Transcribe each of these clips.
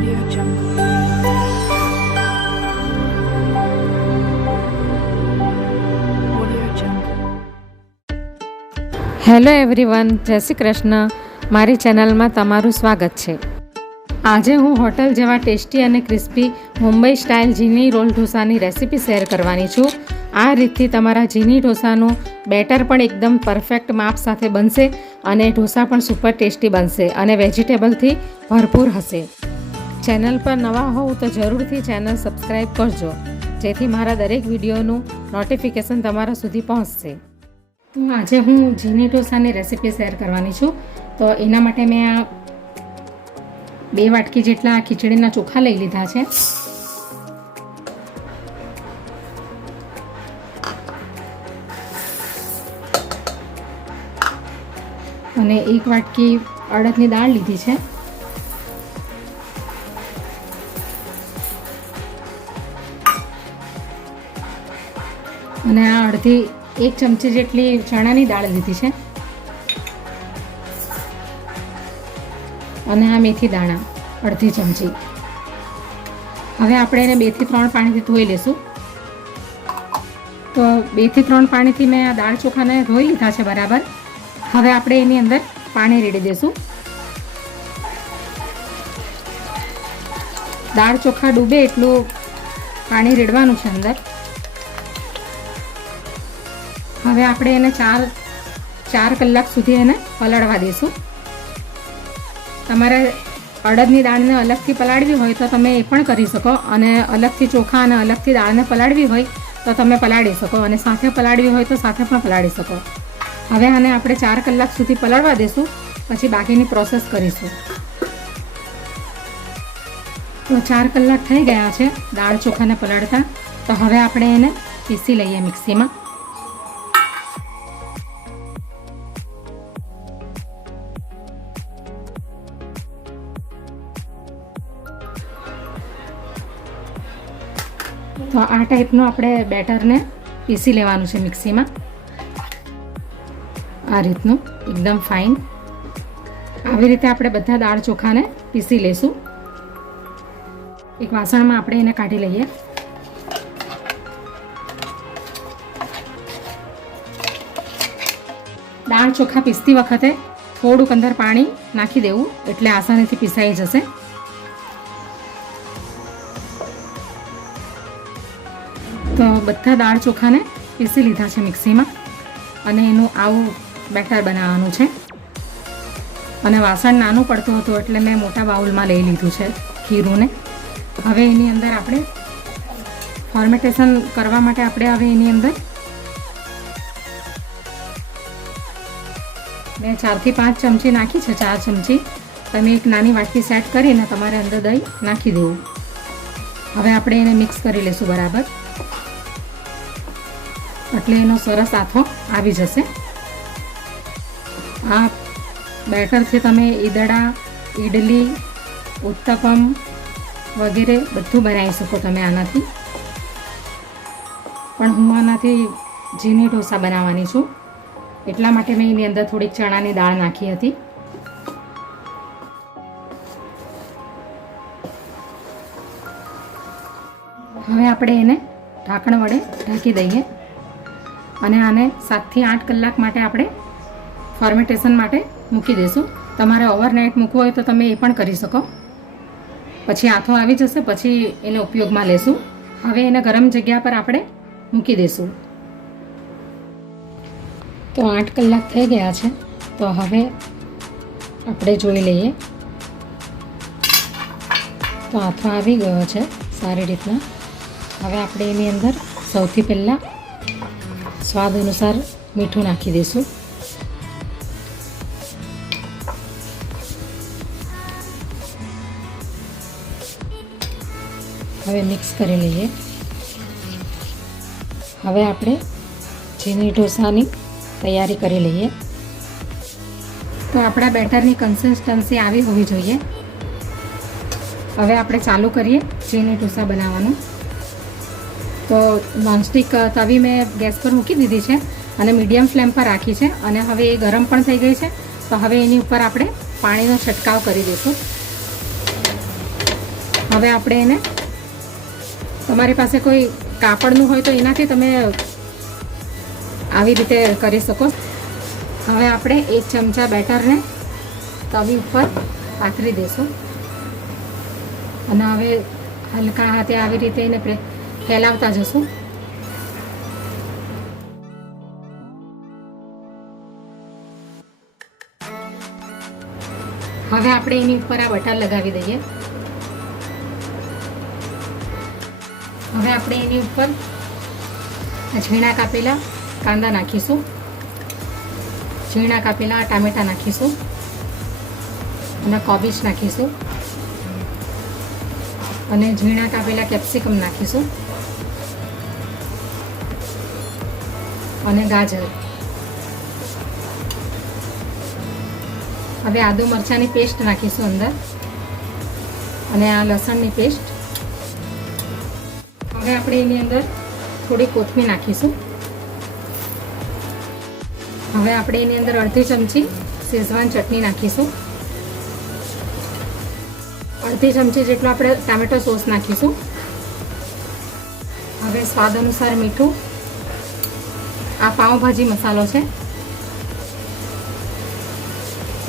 Audio Jungle. Audio Jungle. Hello everyone, જય શ્રી કૃષ્ણ. મારી ચેનલમાં તમારું સ્વાગત છે. આજે હું હોટલ જેવા ટેસ્ટી અને crispy Mumbai style Jini roll ઢોસાની રેસીપી શેર કરવાની છું. આ રીતથી તમારા ઝીની ઢોસાનું બેટર પણ એકદમ પરફેક્ટ માપ સાથે બનશે અને ઢોસા પણ સુપર ટેસ્ટી બનશે અને વેજીટેબલથી ભરપૂર હશે. ચેનલ પર નવા હોવ તો જરૂરથી ચેનલ સબસ્ક્રાઈબ કરજો, જેથી મારા દરેક વિડીયોનું નોટિફિકેશન તમારા સુધી પહોંચશે. તો આજે હું ઝીની ઢોસાની રેસીપી શેર કરવાની છું. તો એના માટે મેં આ 2 વાટકી જેટલા ખીચડીના ચોખા લઈ લીધા છે. અને 1 વાટકી અડદની દાળ લીધી છે. અને આ 1 ચમચી જેટલી ચણાની દાળ લીધી છે. અને આ મેથી દાણા 1/2 ચમચી. હવે આપણે એને 2 થી 3 પાણીથી ધોઈ લેશું. તો 2 થી 3 પાણીથી મેં આ દાળ ચોખાને ધોઈ લીધા છે બરાબર. હવે આપણે એની અંદર પાણી રેડી દઈશું. દાળ ચોખા ડૂબે એટલું પાણી રેડવાનું છે અંદર. હવે આપણે એને 4 કલાક સુધી એને પલાળવા દઈશું. તમારે અડદની દાળને અલગથી પલાળવી હોય તો તમે એ પણ કરી શકો, અને અલગથી ચોખા અને અલગથી દાળને પલાળવી હોય તો તમે પલાળી શકો, અને સાથે પલાળવી હોય તો સાથે પણ પલાળી શકો. હવે આને આપણે 4 કલાક સુધી પલાળવા દઈશું, પછી બાકીની પ્રોસેસ કરીશું. તો 4 કલાક થઈ ગયા છે દાળ ચોખાને પલાળતા. તો હવે આપણે એને પીસી લઈએ મિક્સીમાં. તો આ ટાઈપનું આપણે બેટરને પીસી લેવાનું છે મિક્સીમાં. આ રીતનું એકદમ ફાઇન. આવી રીતે આપણે બધા દાળ ચોખાને પીસી લઈશું. એક વાસણમાં આપણે એને કાઢી લઈએ. દાળ ચોખા પીસતી વખતે થોડુંક અંદર પાણી નાખી દેવું, એટલે આસાનીથી પીસાઈ જશે. તો બધા દાળ ચોખાને પીસી લીધા છે મિક્સીમાં, અને એનું આવું બેટર બનાવવાનું છે. અને વાસણ નાનું પડતું હતું એટલે મેં મોટા બાઉલમાં લઈ લીધું છે ખીરુંને. હવે એની અંદર આપણે ફોર્મેટેશન કરવા માટે આપણે હવે એની અંદર મેં 4 થી 5 ચમચી નાખી છે. 4 ચમચી તમે એક નાની વાટકી સેટ કરીને તમારે અંદર દહીં નાખી દેવું. હવે આપણે એને મિક્સ કરી લઈશું બરાબર, એટલે એનો સરસ આથો આવી જશે. આ બેટરથી તમે ઈદડા, ઇડલી, ઉત્તપમ વગેરે બધું બનાવી શકો તમે આનાથી. પણ હું આનાથી ઝીની ઢોસા બનાવવાની છું, એટલા માટે મેં એની અંદર થોડીક ચણાની દાળ નાખી હતી. હવે આપણે એને ઢાંકણ વડે ઢાંકી દઈએ, અને આને 7 થી 8 કલાક માટે આપણે ફોર્મેટેશન માટે મૂકી દઈશું. તમારે ઓવરનાઇટ મૂકવું હોય તો તમે એ પણ કરી શકો. પછી આથો આવી જશે, પછી એને ઉપયોગમાં લેશું. હવે એને ગરમ જગ્યા પર આપણે મૂકી દઈશું. તો 8 કલાક થઈ ગયા છે. તો હવે આપણે જોઈ લઈએ. તો આથો આવી ગયો છે સારી રીતના. હવે આપણે એની અંદર સૌથી પહેલાં સ્વાદ અનુસાર મીઠું નાખી દઈશું. હવે મિક્સ કરી લઈએ. હવે આપણે ઝીની ઢોસાની તૈયારી કરી લઈએ. તો આપણા બેટરની કન્સિસ્ટન્સી આવી હોવી જોઈએ. હવે આપણે ચાલુ કરીએ ઝીની ઢોસા બનાવવાનું. તો નોનસ્ટિક તવી મેં ગેસ પર મૂકી દીધી છે અને મીડિયમ ફ્લેમ પર રાખી છે, અને હવે એ ગરમ પણ થઈ ગઈ છે. તો હવે એની ઉપર આપણે પાણીનો છંટકાવ કરી દઈશું. હવે આપણે એને, તમારી પાસે કોઈ કાપડનું હોય તો એનાથી તમે આવી રીતે કરી શકો. હવે આપણે 1 ચમચા બેટરને તવી ઉપર પાથરી દઈશું અને હવે હલકા હાથે આવી રીતે એને ફેલાવતા જશું. હવે આપણે એની ઉપર આ બટર લગાવી દઈએ. હવે આપણે એની ઉપર ઝીણા કાપેલા કાંદા નાખીશું, ઝીણા કાપેલા ટામેટા નાખીશું અને કોબીજ નાખીશું અને ઝીણા કાપેલા કેપ્સિકમ નાખીશું અને ગાજર. હવે આદુ મરચાંની પેસ્ટ નાખીશું અંદર અને આ લસણની પેસ્ટ. હવે આપણે એની અંદર થોડી કોથમીર નાખીશું. હવે આપણે એની અંદર અડધી ચમચી શેઝવાન ચટણી નાખીશું. અડધી ચમચી જેટલો આપણે ટામેટો સોસ નાખીશું. હવે સ્વાદ અનુસાર મીઠું. આ પાઉંભાજી મસાલો છે,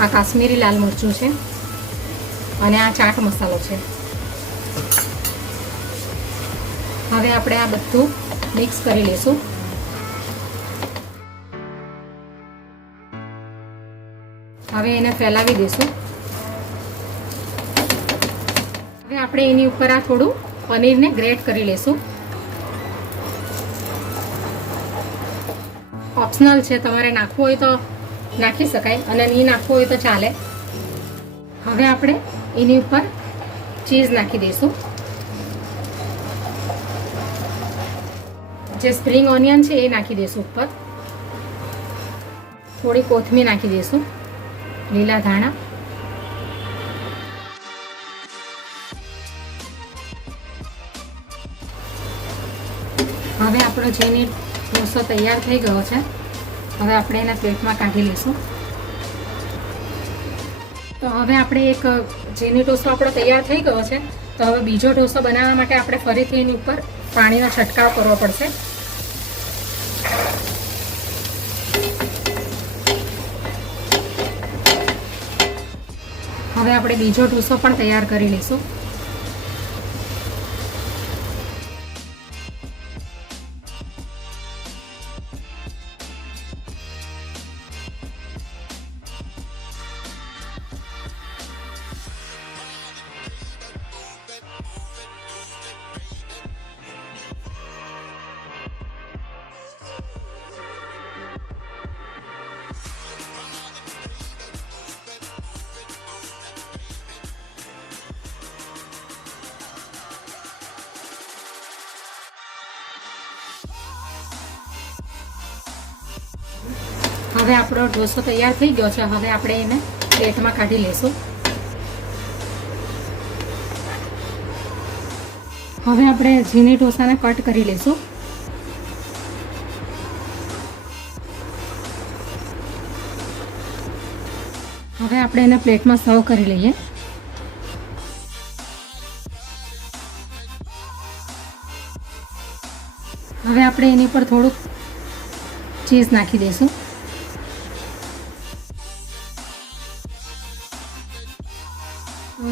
આ કાશ્મીરી લાલ મરચું છે અને આ ચાટ મસાલો છે. હવે આપણે આ બધું મિક્સ કરી લઈશું. હવે એને ફેલાવી દઈશું. હવે આપણે એની ઉપર આ થોડું પનીરને ગ્રેટ કરી લઈશું. ઓપ્શનલ છે, તમારે નાખવું હોય તો નાખી શકાય અને નહીં નાખવું હોય તો ચાલે. હવે આપણે એની ઉપર ચીઝ નાખી દઈશું. જે સ્પ્રિંગ ઓનિયન છે એ નાખી દઈશું ઉપર. થોડી કોથમીર નાખી દઈશું, લીલા ધાણા. હવે આપણો જેની ઢોસો તૈયાર થઈ ગયો છે. હવે આપણે એના પ્લેટમાં કાઢી લઈશું. તો હવે આપણે એક જેની ઢોસો આપણો તૈયાર થઈ ગયો છે. તો હવે બીજો ઢોસો બનાવવા માટે આપણે ફરીથી એની ઉપર પાણીનો છંટકાવ કરવો પડશે. હવે આપણે બીજો ઢોસો પણ તૈયાર કરી લઈશું. હવે આપણો ઢોસો તૈયાર થઈ ગયો છે. હવે આપણે એને પ્લેટમાં કાઢી લઈશું. હવે આપણે ઝીણી ઢોસાને કટ કરી લઈશું. હવે આપણે એને પ્લેટમાં સર્વ કરી લઈએ. હવે આપણે એની પર થોડુંક ચીઝ નાખી દઈશું.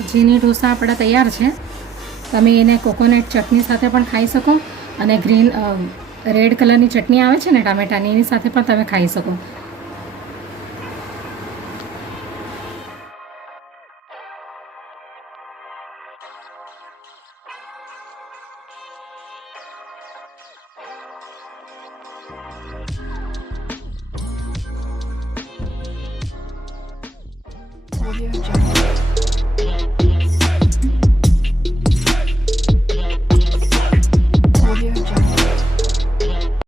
ઝીણી ઢોસા આપણા તૈયાર છે. તમે એને કોકોનટ ચટણી સાથે પણ ખાઈ શકો અને રેડ કલરની ચટણી આવે છે ને ટામેટાની, એની સાથે પણ તમે ખાઈ શકો. Audio Jungle.